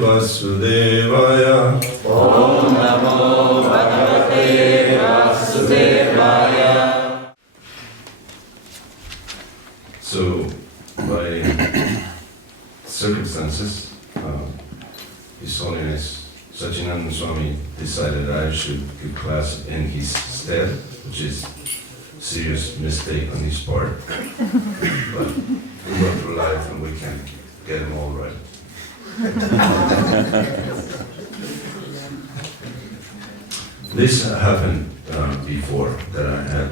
Vasudevaya. Om Namo Bhagavate Vasudevaya. So, by circumstances, His Holiness Sachinanda Swami decided I should give class in his stead, which is a serious mistake on his part. But we go through life and we can get them all right. This happened before, that I had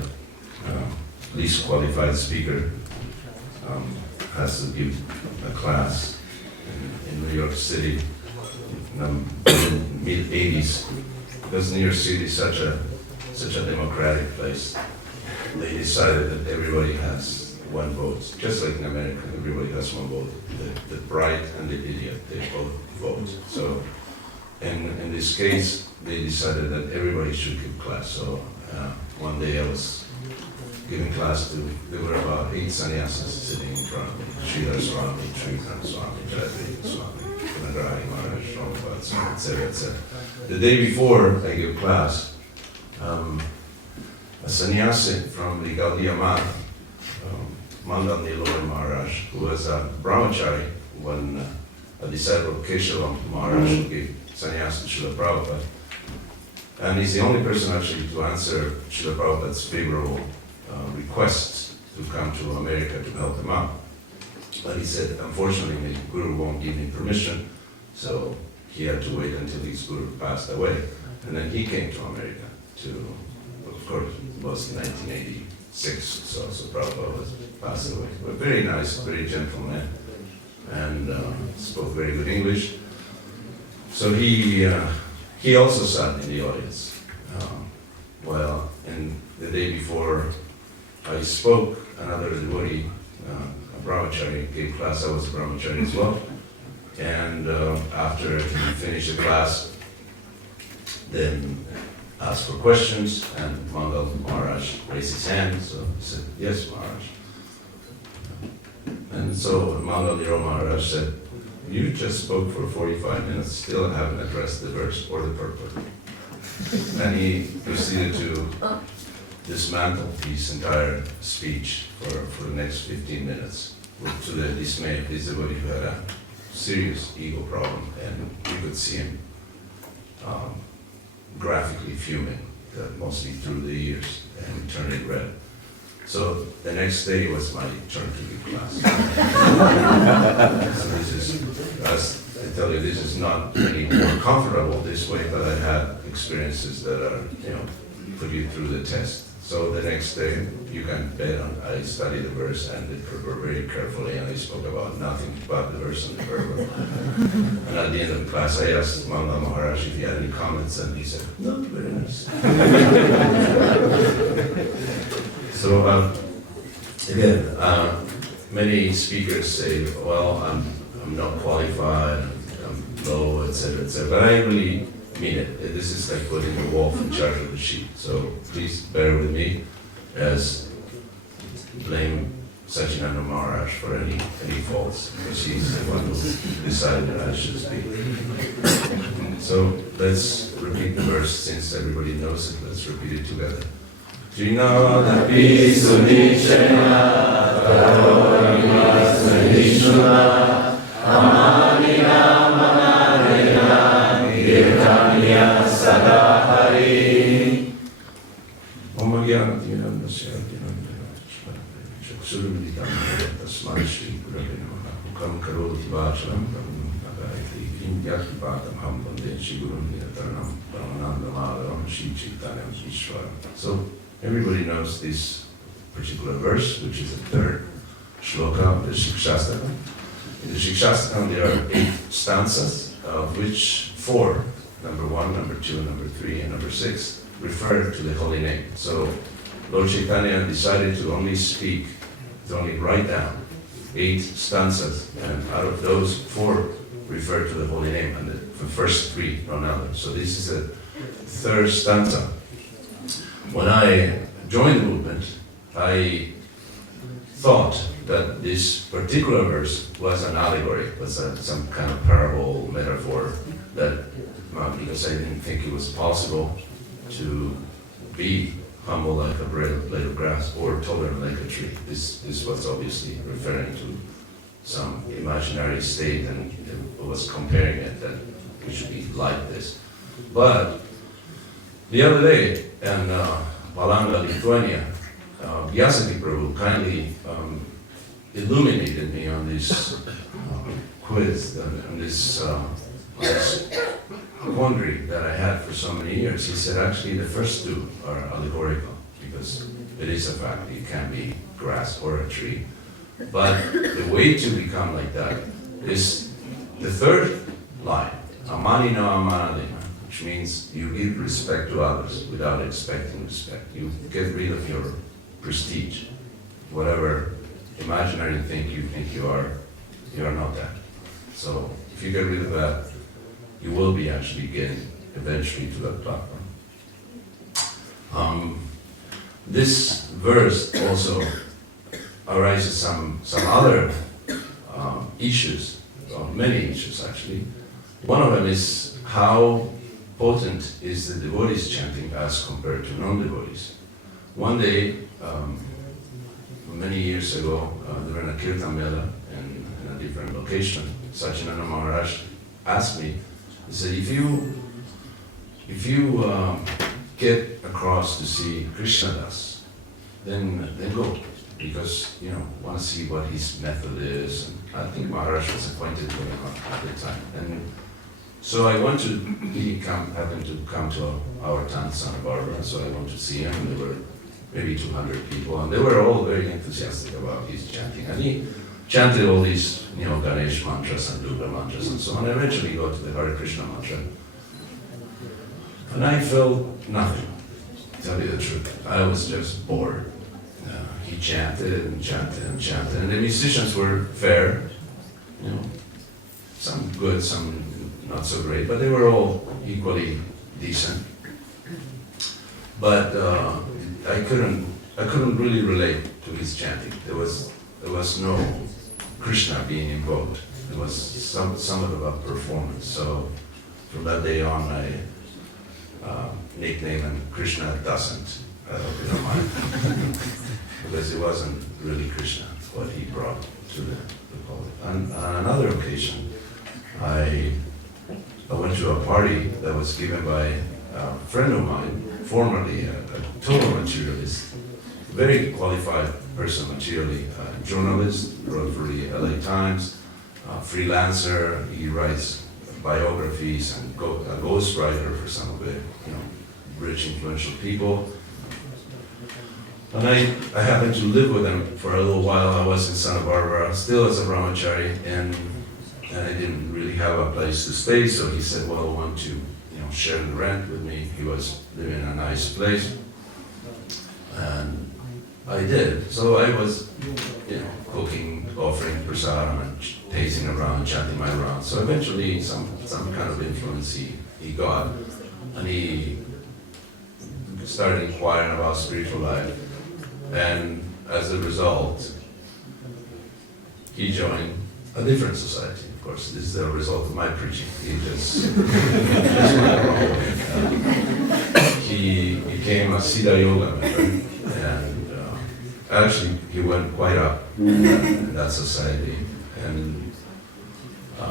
least qualified speaker has to give a class in New York City in the mid-80s, because New York City is such a democratic place. They decided that everybody has one vote, just like in America, everybody has one vote. The bright and the idiot, they both vote. So, in this case, they decided that everybody should give class. So, one day I was giving class to, there were about 8 sannyasins sitting in front of me. Sridhar Swami, Sridhar Swami, Jayadeva Swami. etc., etc. The day before I give class, a sannyasi from the Gaudiya Math, Mandal Niloy Maharaj, who was a brahmachari when a disciple of Keshava Maharaj who gave sannyas to Srila Prabhupada. And he's the only person actually to answer Srila Prabhupada's favorable requests to come to America to help him out. But he said, unfortunately, the Guru won't give me permission, so he had to wait until his Guru passed away. And then he came to America to, of course, it was 1986, so Prabhupada was passed away. But very nice, very gentle man, and spoke very good English. So he also sat in the audience. And the day before I spoke, another devotee, a brahmachari, gave class. I was a brahmachari as well. And after he finished the class, then asked for questions, and Mangal Maharaj raised his hand, so he said, yes, Maharaj. And so Mangal Maharaj said, you just spoke for 45 minutes, still haven't addressed the verse or the purport. And he proceeded to dismantle his entire speech for the next 15 minutes, to the dismay of this devotee who had a serious ego problem, and you could see him graphically fuming, mostly through the ears, and turning red. So the next day was my turn to give class. So this is, as I tell you, this is not any more comfortable this way, but I had experiences that are, put you through the test. So the next day, you can bet on, I studied the verse and the purport very carefully, and I spoke about nothing but the verse and the purport. And at the end of the class, I asked Manda Maharaj if he had any comments, and he said, no, very nice. So again, many speakers say, well, I'm not qualified, I'm low, etc., etc. But I really mean it. This is like putting the wolf in charge of the sheep. So please bear with me as blame Sachinanda Maharaj for any faults, because he's the one who decided that I should speak. So let's repeat the verse since everybody knows it. Let's repeat it together. Jnanapi sunichena karorima sanishuna amanina manarena kirtanya sadahari Om Gyanatiram Nasyatinandana Chaksuruvidikam Tasmai Shri Gurabhinamaha Ukam Karoti Vacharam Brahman Nagayati Vindyakipakam Hambande Shigurum Nirataranam Brahmananda Madharam Shri Chaitanyam Ishwaram. So everybody knows this particular verse, which is the third shloka of the Siksastaka. In the Siksastaka there are 8 stanzas, of which 4, number 1, number 2, number 3, and number 6, refer to the holy name. So Lord Chaitanya decided to only write down 8 stanzas, and out of those 4 refer to the holy name, and the first 3 none other. So this is the third stanza. When I joined the movement, I thought that this particular verse was an allegory, was some kind of parable, metaphor, that because I didn't think it was possible to be humble like a blade of grass or tolerant like a tree. This was obviously referring to some imaginary state, and it was comparing it that we should be like this. But the other day, in Valanga, Lithuania, H.G.Sarvatma Prabhu kindly illuminated me on this quiz, on this quandary that I had for so many years. He said, actually, the first 2 are allegorical, because it is a fact, it can be grass or a tree. But the way to become like that is the third line, amani no amanadena, which means you give respect to others without expecting respect. You get rid of your prestige. Whatever imaginary thing you think you are not that. So if you get rid of that, you will be actually getting eventually to that platform. This verse also arises some other issues, many issues actually. One of them is how potent is the devotees chanting as compared to non-devotees. One day, many years ago, during a kirtan mela in a different location, Sachinanda Maharaj asked me, he said, if you get across to see Krishnadas, then go, because want to see what his method is. And I think Maharaj was acquainted with him at the time. And so I went to, he happened to come to our town, Santa Barbara, so I went to see him, and there were maybe 200 people, and they were all very enthusiastic about his chanting. And he chanted all these, Ganesh mantras and Durga mantras and so on. I eventually got to the Hare Krishna mantra. And I felt nothing, to tell you the truth. I was just bored. He chanted and chanted and chanted, and the musicians were fair, some good, some not so great, but they were all equally decent. But I couldn't really relate to his chanting. There was no Krishna being invoked. It was somewhat of a performance. So from that day on, I nicknamed him Krishna Doesn't. I hope you don't mind. Because it wasn't really Krishna, what he brought to the public. On another occasion, I went to a party that was given by a friend of mine, formerly a total materialist, very qualified person materially, journalist, wrote for the LA Times, freelancer, he writes biographies and a ghostwriter for some of the rich, influential people. And I happened to live with him for a little while. I was in Santa Barbara, still as a brahmachari, and I didn't really have a place to stay, so he said, well, I want to share the rent with me. He was living in a nice place, and I did. So I was, cooking, offering prasadam, and pacing around, chanting my rounds. So eventually, some kind of influence he got, and he started inquiring about spiritual life, and as a result, he joined a different society. Of course, this is the result of my preaching. He just he became a Siddha Yoga member, and actually he went quite up in that society. And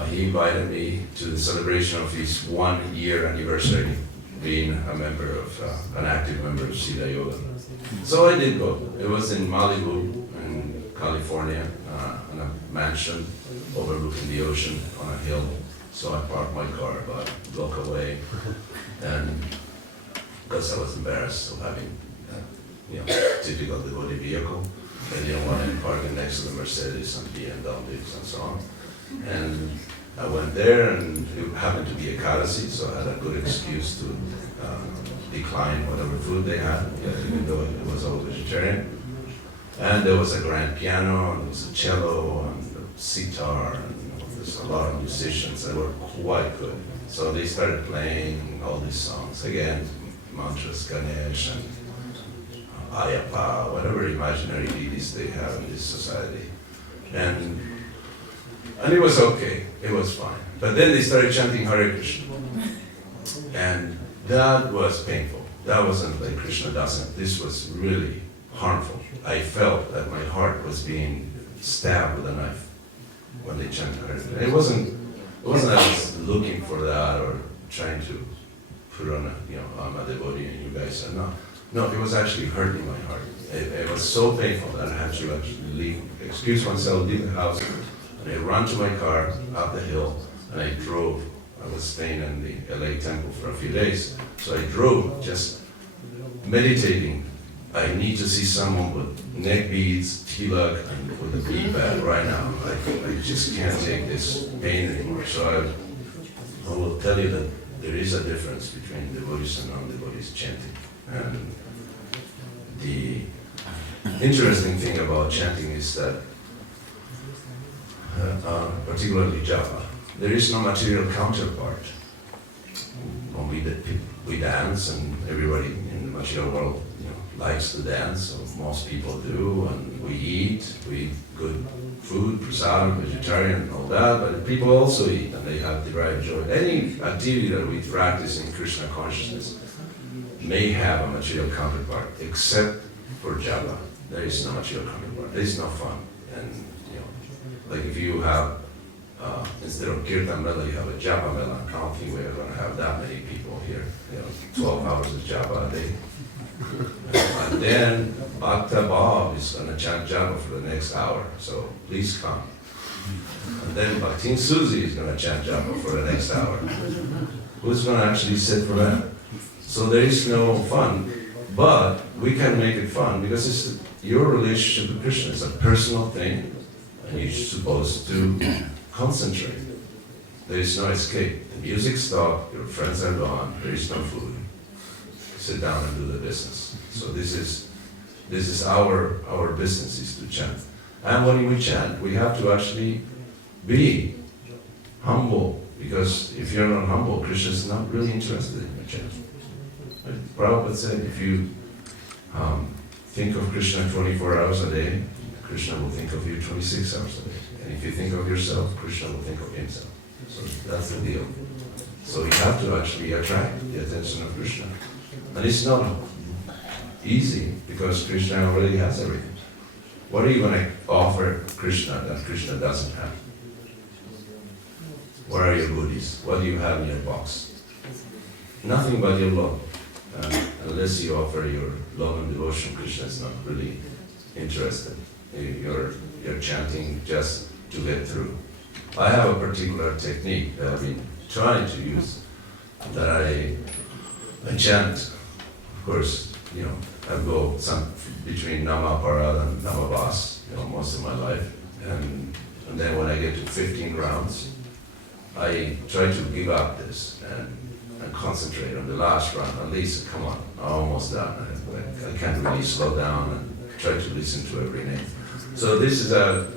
he invited me to the celebration of his 1-year anniversary, being a member of an active member of Siddha Yoga. So I did go. It was in Malibu, in California, in a mansion overlooking the ocean on a hill. So I parked my car about a block away, and because I was embarrassed of having a typical devotee vehicle, I didn't want to park it next to the Mercedes and BMWs and so on. And I went there, and it happened to be Ekadasi, so I had a good excuse to decline whatever food they had, even though it was all vegetarian. And there was a grand piano, and there was a cello, and a sitar, and there's a lot of musicians that were quite good. So they started playing all these songs, again, mantras, Ganesh, and Ayappa, whatever imaginary deities they have in this society. And it was okay, it was fine. But then they started chanting Hare Krishna. And that was painful. That wasn't like Krishna Doesn't. This was really harmful. I felt that my heart was being stabbed with a knife when they chanted Hare Krishna. It wasn't I was looking for that or trying to put on I'm a devotee and you guys are not. No, it was actually hurting my heart. It was so painful that I had to actually excuse myself, leave the house, and I ran to my car up the hill, and I drove. I was staying in the LA temple for a few days, so I drove just meditating. I need to see someone with neck beads, tilak, and with a bead bag right now. I just can't take this pain anymore. So I will tell you that there is a difference between devotees and non-devotees chanting. And the interesting thing about chanting is that, particularly japa, there is no material counterpart. When we dance and everybody in the material world likes to dance, so most people do, and we eat good food, prasadam, vegetarian, and all that, but people also eat, and they have derived joy. Any activity that we practice in Krishna consciousness may have a material counterpart, except for japa. There is no material counterpart. There is no fun. And, like if you have, instead of kirtan mela, you have a japa mela. I don't think we're going to have that many people here. 12 hours of japa a day. And then Bhakta Bob is going to chant japa for the next hour, so please come. And then Bhaktin Suzy is going to chant japa for the next hour. Who's going to actually sit for that? So there is no fun, but we can make it fun because it's your relationship with Krishna. It's a personal thing, and you're supposed to concentrate. There is no escape. The music stopped, your friends are gone, there is no food. Sit down and do the business. So this is our business, is to chant. And when we chant, we have to actually be humble, because if you're not humble, Krishna is not really interested in your chant. Prabhupada said, if you think of Krishna 24 hours a day, Krishna will think of you 26 hours a day. And if you think of yourself, Krishna will think of himself. So that's the deal. So you have to actually attract the attention of Krishna. And it's not easy, because Krishna already has everything. What are you going to offer Krishna that Krishna doesn't have? What are your goodies? What do you have in your box? Nothing but your love. Unless you offer your love and devotion, Krishna is not really interested. You're chanting just to get through. I have a particular technique that I've been trying to use, that I chant. Of course, I go between Nama Parad and Nama Vas, most of my life. And then when I get to 15 rounds, I try to give up this and concentrate on the last round. At least, come on, I'm almost done. I can't really slow down and try to listen to every name. So this is a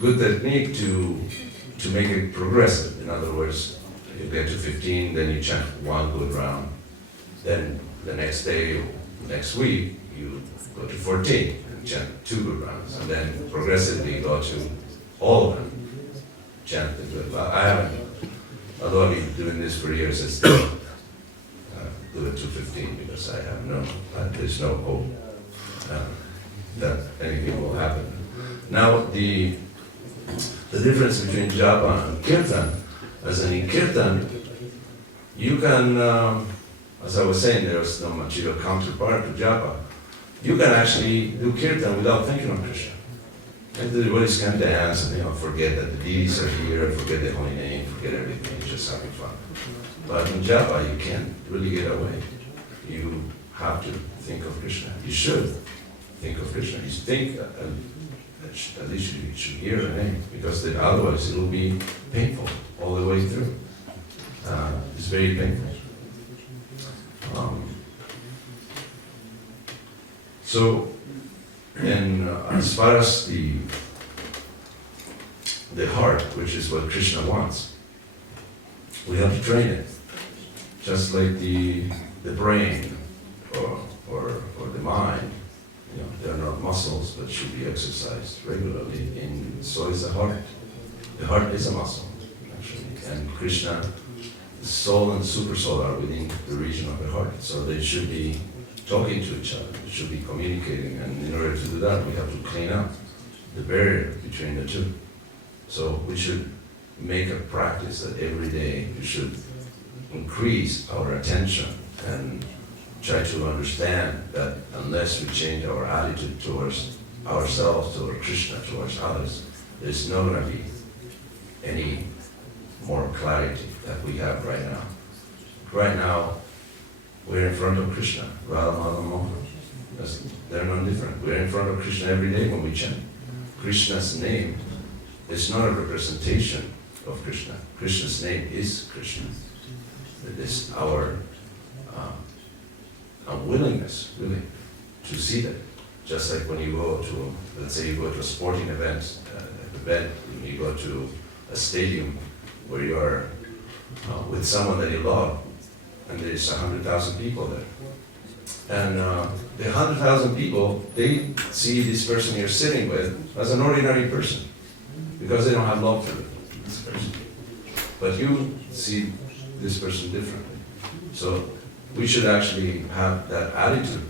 good technique to make it progressive. In other words, you get to 15, then you chant one good round. Then the next day, next week, you go to 14 and chant 2 good rounds. And then progressively go to all of them, chant the good. I haven't, although I've been doing this for years, I still do it to 15, because I have there's no hope that anything will happen. Now, the difference between japa and kirtan, as in kirtan, you can, as I was saying, there's no material counterpart to japa. You can actually do kirtan without thinking of Krishna. And the devotees can dance and forget that the deities are here, forget the holy name, forget everything, just having fun. But in japa, you can't really get away. You have to think of Krishna. You should think of Krishna. You think, at least you should hear the name, because otherwise it will be painful all the way through. It's very painful. And as far as the heart, which is what Krishna wants, we have to train it. Just like the brain or the mind, they are not muscles, but should be exercised regularly. And so is the heart. The heart is a muscle, actually. And Krishna, the soul and super soul are within the region of the heart. So they should be talking to each other. They should be communicating. And in order to do that, we have to clean up the barrier between the two. So we should make a practice that every day we should increase our attention and try to understand that unless we change our attitude towards ourselves, towards Krishna, towards others, there's not going to be any more clarity that we have right now. Right now, we're in front of Krishna, Radha Madhava Mohan. They're no different. We're in front of Krishna every day when we chant. Krishna's name is not a representation of Krishna. Krishna's name is Krishna. It is our unwillingness, really, to see that. Just like when you go to, let's say you go to a sporting event, when you go to a stadium where you are with someone that you love, and there's 100,000 people there. And the 100,000 people, they see this person you're sitting with as an ordinary person because they don't have love for this person. But you see this person differently. So we should actually have that attitude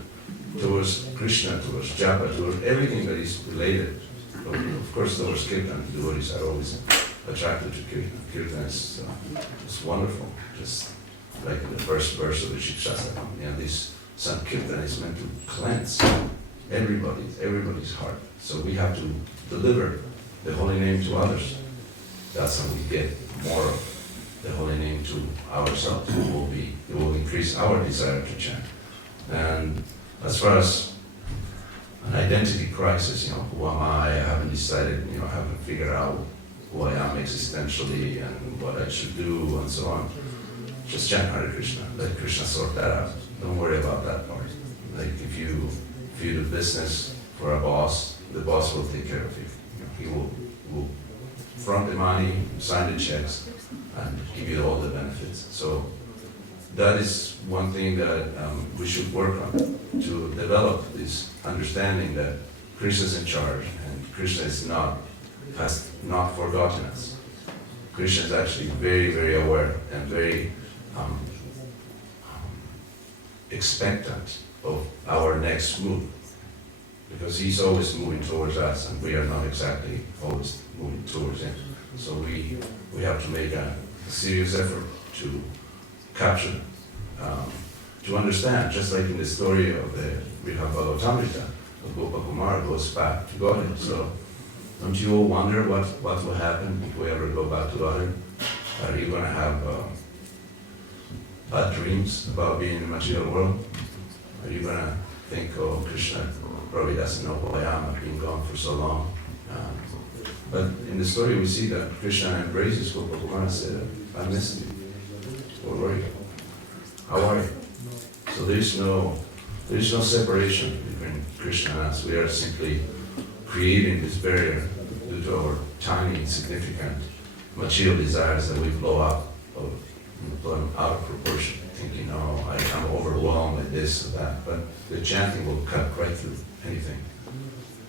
towards Krishna, towards japa, towards everything that is related. Of course, towards kirtan, devotees are always attracted to kirtan. Kirtan is wonderful, just like in the first verse of the Siksastaka. This Sankirtan is meant to cleanse everybody's heart. So we have to deliver the holy name to others. That's how we get more of the holy name to ourselves. It will increase our desire to chant. And as far as an identity crisis, who am I haven't decided, I haven't figured out who I am existentially and what I should do and so on. Just chant Hare Krishna. Let Krishna sort that out. Don't worry about that part. Like if you do business for a boss, the boss will take care of you. He will front the money, sign the checks, and give you all the benefits. So that is one thing that we should work on, to develop this understanding that Krishna is in charge and Krishna has not forgotten us. Krishna is actually very, very aware and very expectant of our next move, because he's always moving towards us and we are not exactly always moving towards him. So we have to make a serious effort to capture, to understand, just like in the story of the Bhagavatamrita, Gopa Kumar goes back to Godhead. So don't you all wonder what will happen if we ever go back to Godhead? Are you going to have bad dreams about being in the material world? Are you going to think, oh, Krishna probably doesn't know who I am, I've been gone for so long? But in the story we see that Krishna embraces Gopa Kumar and said, I missed you. Where were you? How are you? So there is no separation between Krishna and us. We are simply creating this barrier due to our tiny, insignificant material desires that we blow up, or blow them out of proportion, thinking, oh, I'm overwhelmed with this or that. But the chanting will cut right through anything.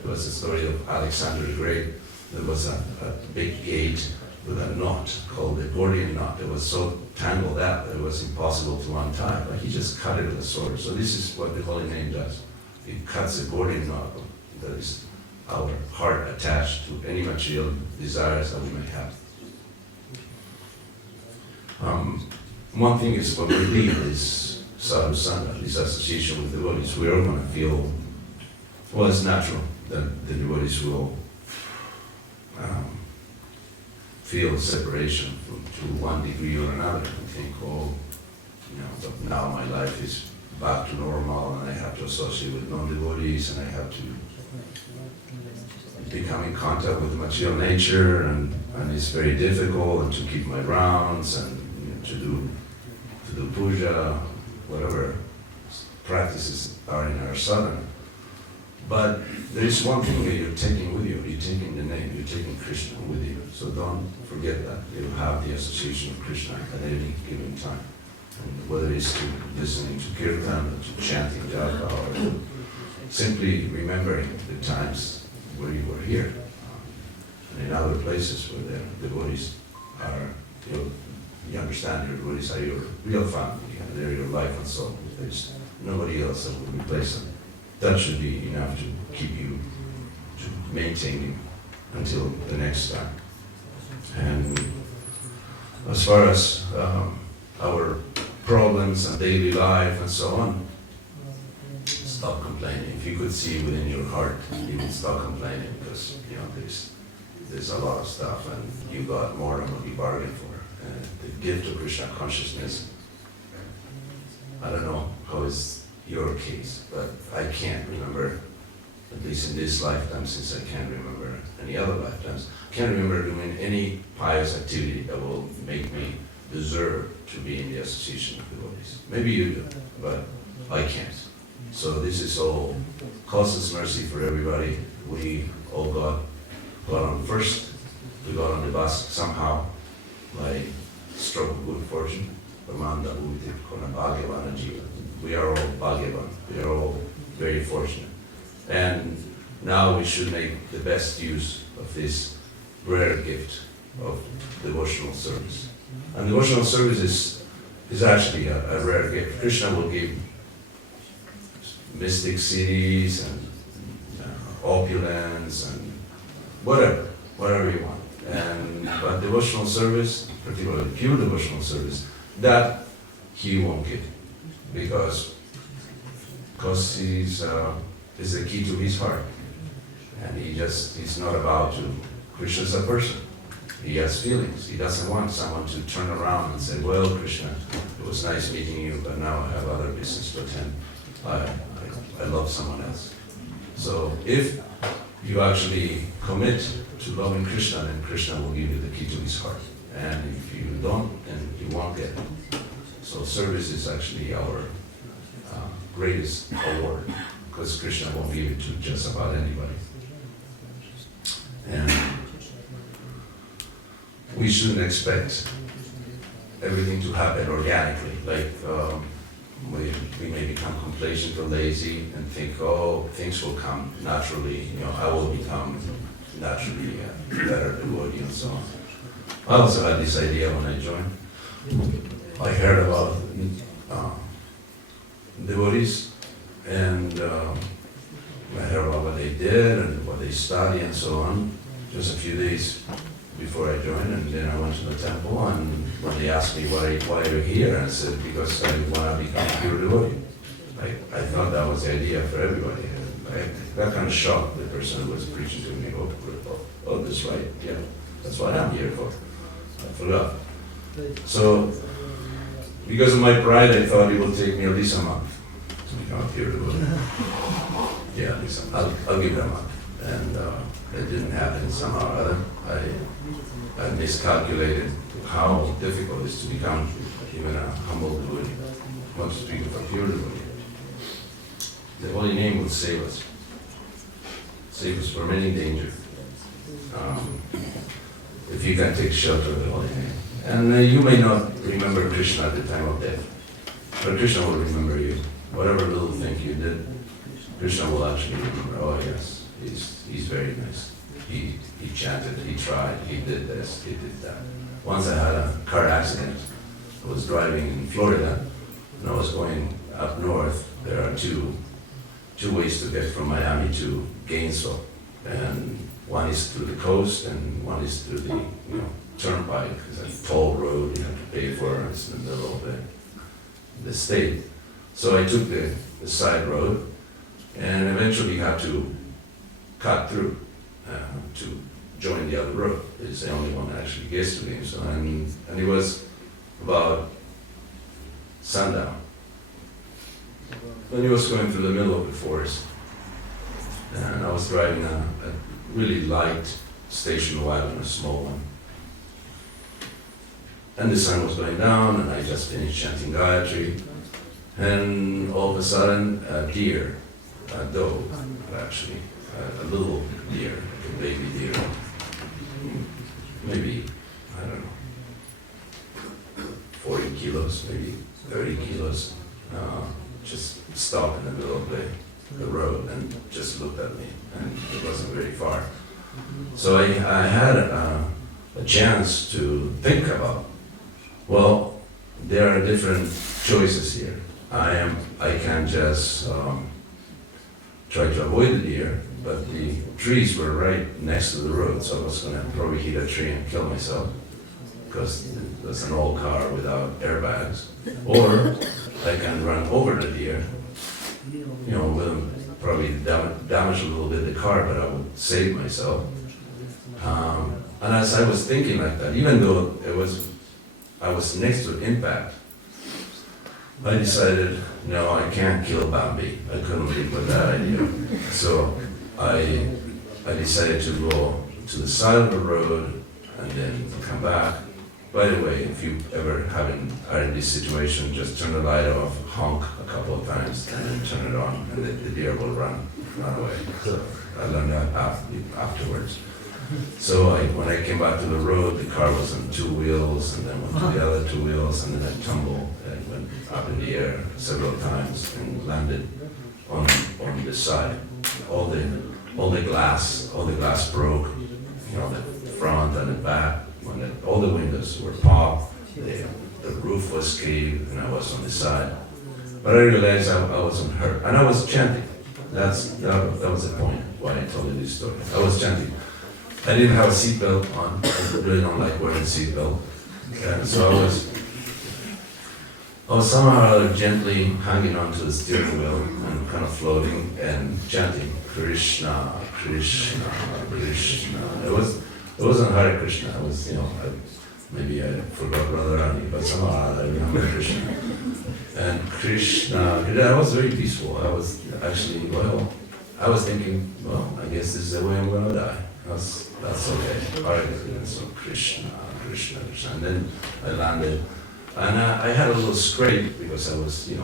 There was a story of Alexander the Great. There was a big gate with a knot called the Gordian knot. It was so tangled up that it was impossible to untie, but he just cut it with a sword. So this is what the holy name does. It cuts the Gordian knot that is our heart attached to any material desires that we may have. One thing is, when we leave this sadhu sangha, this association with devotees, we are going to feel, well, it's natural that the devotees will feel separation to one degree or another and think, oh, but now my life is back to normal and I have to associate with non-devotees and I have to become in contact with material nature and it's very difficult, and to keep my rounds and to do puja, whatever practices are in our sadhana. But there is one thing that you're taking with you. You're taking the name, you're taking Krishna with you. So don't forget that. You have the association of Krishna at any given time. And whether it's to listening to kirtan, or to chanting japa, or to simply remembering the times where you were here, and in other places where the devotees are, you understand your devotees are your real family, and they're your life and soul. There's nobody else that will replace them. That should be enough to keep you, to maintain you until the next time. And as far as our problems and daily life and so on, stop complaining. If you could see within your heart, you would stop complaining, because there's a lot of stuff and you got more than what you bargained for. And the gift of Krishna consciousness, I don't know how is your case, but I can't remember, at least in this lifetime, since I can't remember any other lifetimes, I can't remember doing any pious activity that will make me deserve to be in the association of devotees. Maybe you do, but I can't. So this is all causeless mercy for everybody. We all got on first. We got on the bus somehow by stroke of good fortune. Pramanda Bhuti Kona Bhagavana Jiva. We are all Bhagavan. We are all very fortunate. And now we should make the best use of this rare gift of devotional service. And devotional service is actually a rare gift. Krishna will give mystic cities and opulence and whatever you want. But devotional service, particularly pure devotional service, that he won't give, because he's the key to his heart, and he's not about to. Krishna's a person. He has feelings. He doesn't want someone to turn around and say, "Well, Krishna, it was nice meeting you, but now I have other business to attend. I love someone else." So if you actually commit to loving Krishna, then Krishna will give you the key to his heart. And if you don't, then you won't get it. So service is actually our greatest award, because Krishna won't give it to just about anybody. And we shouldn't expect everything to happen organically. Like we may become complacent or lazy and think, oh, things will come naturally. I will become naturally a better devotee and so on. I also had this idea when I joined. I heard about devotees, and I heard about what they did and what they study and so on, just a few days before I joined. And then I went to the temple, and when they asked me why are you here, I said, because I want to become a pure devotee. I thought that was the idea for everybody. I got kind of shocked, the person who was preaching to me. Oh, that's right, yeah, that's what I'm here for. I forgot. So, because of my pride, I thought it would take me at least a month to become a pure devotee. Yeah, at least I'll give it a month. And it didn't happen somehow or other. I miscalculated how difficult it is to become even a humble devotee, not to speak of a pure devotee. The holy name will save us from any danger. If you can take shelter of the holy name. And you may not remember Krishna at the time of death, but Krishna will remember you. Whatever little thing you did, Krishna will actually remember. Oh yes, he's very nice. He chanted, he tried, he did this, he did that. Once I had a car accident. I was driving in Florida, and I was going up north. There are two ways to get from Miami to Gainesville, and one is through the coast, and one is through the turnpike. It's a toll road you have to pay for. It's in the middle of the state. So I took the side road, and eventually had to cut through to join the other road. It's the only one that actually gets to Gainesville, and it was about sundown. Then he was going through the middle of the forest, and I was driving a really light station wagon, a small one. And the sun was going down, and I just finished chanting Gayatri, and all of a sudden, a deer, a doe, actually, a little deer, like a baby deer, maybe, I don't know, 40 kilos, maybe 30 kilos, just stopped in the middle of the road and just looked at me, and it wasn't very far. So I had a chance to think about, well, there are different choices here. I can just try to avoid the deer, but the trees were right next to the road, so I was going to probably hit a tree and kill myself, because it was an old car without airbags. Or I can run over the deer, will probably damage a little bit the car, but I would save myself. And as I was thinking like that, even though I was next to impact, I decided, no, I can't kill Bambi. I couldn't live with that idea. So I decided to go to the side of the road and then come back. By the way, if you ever are in this situation, just turn the light off, honk a couple of times, and then turn it on, and the deer will run away. So I learned that afterwards. So when I came back to the road, the car was on 2 wheels, and then went to the other 2 wheels, and then I tumbled and went up in the air several times and landed on the side. All the glass broke, the front and the back. All the windows were popped, the roof was caved, and I was on the side. But I realized I wasn't hurt, and I was chanting. That was the point why I told you this story. I was chanting. I didn't have a seatbelt on. I really don't like wearing a seatbelt. And so I was somehow gently hanging onto the steering wheel and kind of floating and chanting Krishna, Krishna, Krishna. It wasn't Hare Krishna. It was, maybe I forgot Radharani, but somehow I remember Krishna. And Krishna, I was very peaceful. I was actually, I was thinking, I guess this is the way I'm going to die. That's okay. Hare Krishna, so Krishna, Krishna, Krishna. And then I landed. And I had a little scrape because I was, I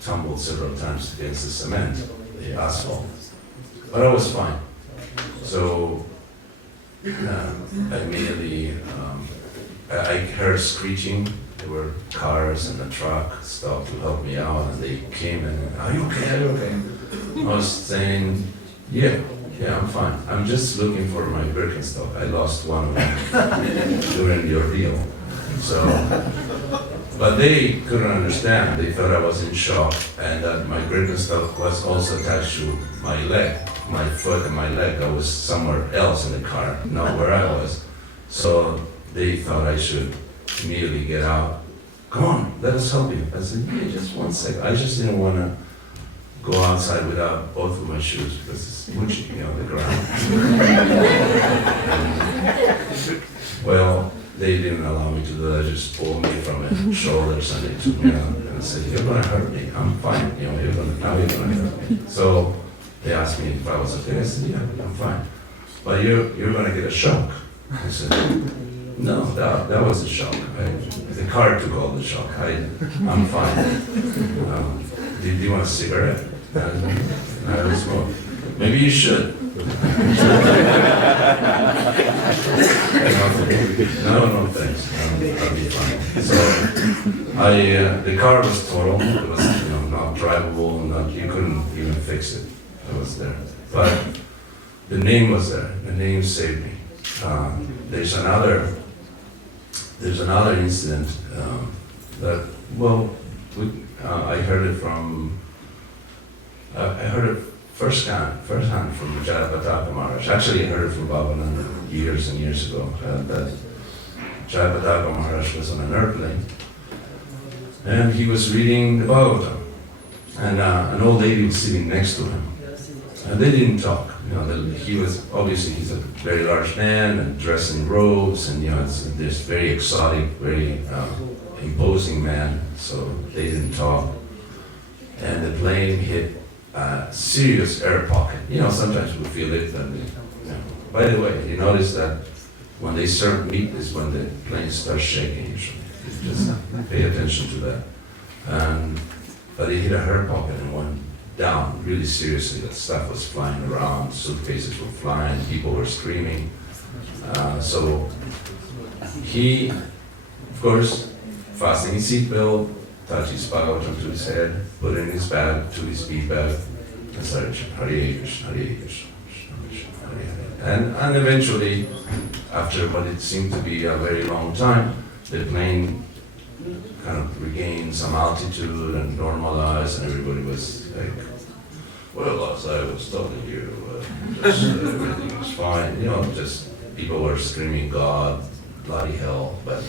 tumbled several times against the cement, the asphalt. But I was fine. So immediately I heard screeching. There were cars and a truck stopped to help me out, and they came and, are you okay? Are you okay? I was saying, yeah, I'm fine. I'm just looking for my Birkenstock. I lost one of them during the ordeal. So, but they couldn't understand. They thought I was in shock, and that my Birkenstock was also attached to my leg, my foot and my leg. I was somewhere else in the car, not where I was. So they thought I should immediately get out. Come on, let us help you. I said, yeah, just 1 second. I just didn't want to go outside without both of my shoes because it's smushy on the ground. Well, they didn't allow me to do that. They just pulled me from my shoulders and they took me out and said, you're going to hurt me. I'm fine. Now you're going to hurt me. So they asked me if I was okay. I said, yeah, I'm fine. But you're going to get a shock. I said, no, that was a shock. The car took all the shock. I'm fine. Do you want a cigarette? I don't smoke. Maybe you should. No, thanks. I'll be fine. So the car was total. It was not drivable. You couldn't even fix it. It was there. But the name was there. The name saved me. There's another incident that I heard it from. I heard it firsthand from Jayapataka Maharaj. Actually, I heard it from Bhavananda years and years ago. That Jayapataka Maharaj was on an airplane, and he was reading the Bhagavatam, and an old lady was sitting next to him, and they didn't talk. He's a very large man and dressed in robes, and it's this very exotic, very imposing man. So they didn't talk, and the plane hit a serious air pocket. Sometimes we feel it. By the way, you notice that when they serve meat is when the plane starts shaking. Usually, just pay attention to that. But it hit a air pocket and went down really seriously. The stuff was flying around, suitcases were flying, people were screaming. So he, of course, fastening his seatbelt, touched his Bhagavatam to his head, put it in his bag, to his bead bag, and started Hare Krishna, Hare Krishna, Krishna Krishna, Hare Hare. And eventually, after what it seemed to be a very long time, the plane kind of regained some altitude and normalized, and everybody was like, well, as I was telling you, everything was fine. Just people were screaming, God, bloody hell, but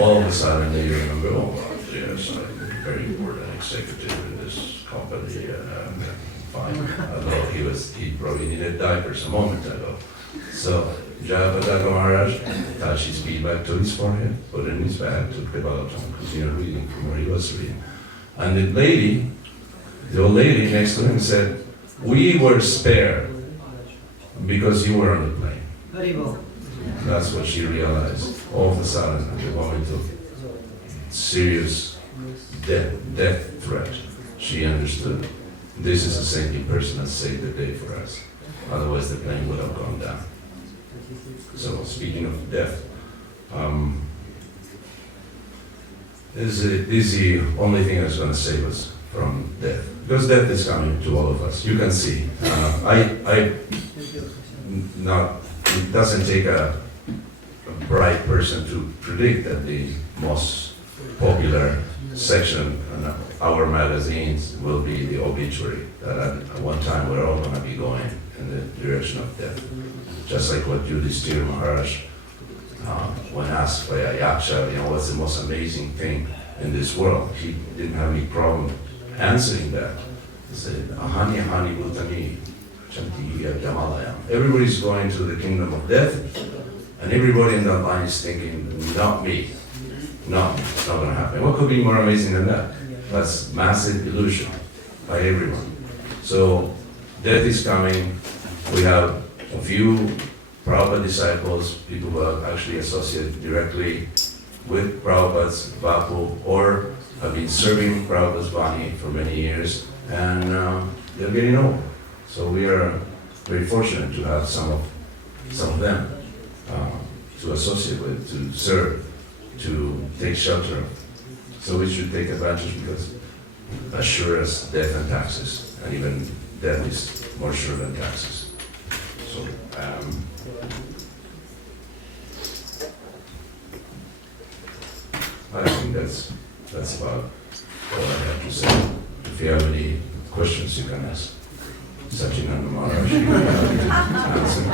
all of a sudden they remember, yes, I'm a very important executive in this company, and fine. Although he probably needed diapers a moment ago. So Jayapataka Maharaj touched his bead back to his forehead, put it in his bag, took the Bhagavatam, continued reading from where he was reading. And the old lady next to him said, we were spared because you were on the plane. That's what she realized. All of a sudden, at the moment of serious death threat, she understood this is the same person that saved the day for us. Otherwise, the plane would have gone down. So speaking of death, this is the only thing that's going to save us from death. Because death is coming to all of us. You can see. It doesn't take a bright person to predict that the most popular section in our magazines will be the obituary. That at one time we're all going to be going in the direction of death. Just like what Yudhishthira Maharaj, when asked by a yaksha, what's the most amazing thing in this world, he didn't have any problem answering that. He said, Ahani Ahani Bhutani Chantiya Jamalayam. Everybody's going to the kingdom of death, and everybody in that line is thinking, not me. No, it's not going to happen. What could be more amazing than that? That's massive illusion by everyone. So death is coming. We have a few Prabhupada disciples, people who are actually associated directly with Prabhupada's Vapu or have been serving Prabhupada's Vani for many years, and they're getting old. So we are very fortunate to have some of them to associate with, to serve, to take shelter. So we should take advantage because as sure as death and taxes, and even death is more sure than taxes. So I think that's about all I have to say. If you have any questions, you can ask Sachinanda Maharaj. He will answer.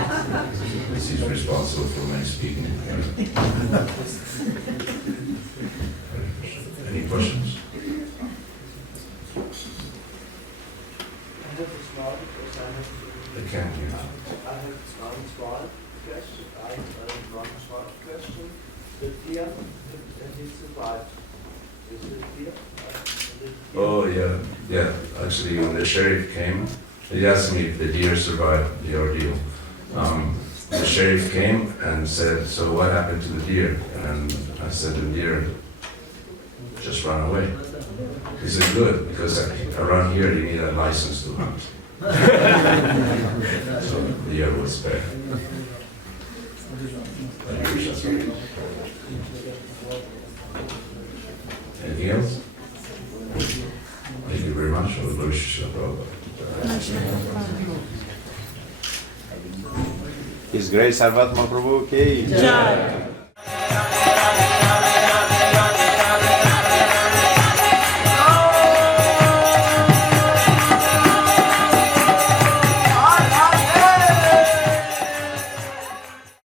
Because he's responsible for my speaking. Any questions? I can't hear. I have one small question. I have one small question. The deer that he survived, is it deer? Oh yeah. Actually, when the sheriff came, he asked me if the deer survived the ordeal. The sheriff came and said, "So what happened to the deer?" And I said, "The deer just ran away." He said, "Good, because around here you need a license to hunt." So the deer was spared. Anything else? Thank you very much. His Grace Sarvatma Prabhu ki Jai.